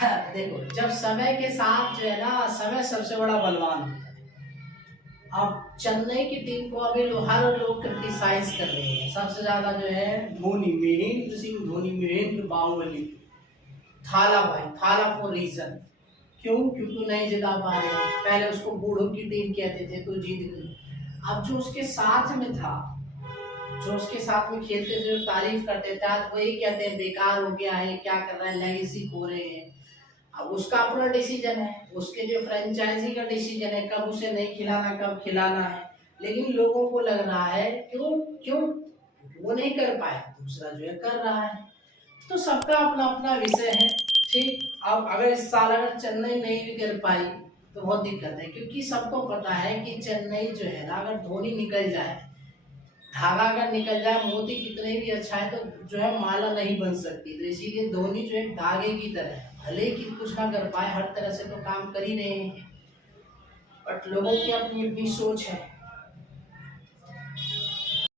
देखो, जब समय के साथ जो है ना, समय सबसे बड़ा बलवान होता है। अब चेन्नई की टीम को अभी हर लोग क्रिटिसाइज कर रहे हैं, सबसे ज्यादा जो है धोनी, महेंद्र सिंह धोनी, महेंद्र बाहुबली, थाला भाई, थाला फॉर रीजन। क्यों? क्योंकि नहीं जिता पा रहे हैं। पहले उसको बूढ़ों की टीम कहते थे तो जीत गई। अब जो उसके साथ में था, जो उसके साथ में खेलते थे, जो तारीफ करते थे, आज वही कहते हैं बेकार हो गया है, क्या कर रहा है, लेगेसी खो रहे हैं। अब उसका अपना डिसीजन है, उसके जो फ्रेंचाइजी का डिसीजन है, कब उसे नहीं खिलाना, कब खिलाना है। लेकिन लोगों को लग रहा है क्यों क्यों वो नहीं कर पाए, दूसरा जो है कर रहा है। तो सबका अपना अपना विषय है। ठीक, अब अगर इस साल अगर चेन्नई नहीं भी कर पाई तो बहुत दिक्कत है, क्योंकि सबको पता है कि चेन्नई जो है ना, अगर धोनी निकल जाए, धागा अगर निकल जाए, मोती कितने भी अच्छा है तो जो है माला नहीं बन सकती। तो इसीलिए धोनी जो है धागे की तरह है, भले ही कि कुछ ना कर पाए, हर तरह से तो काम कर ही रहे हैं, बट लोगों की अपनी अपनी सोच है।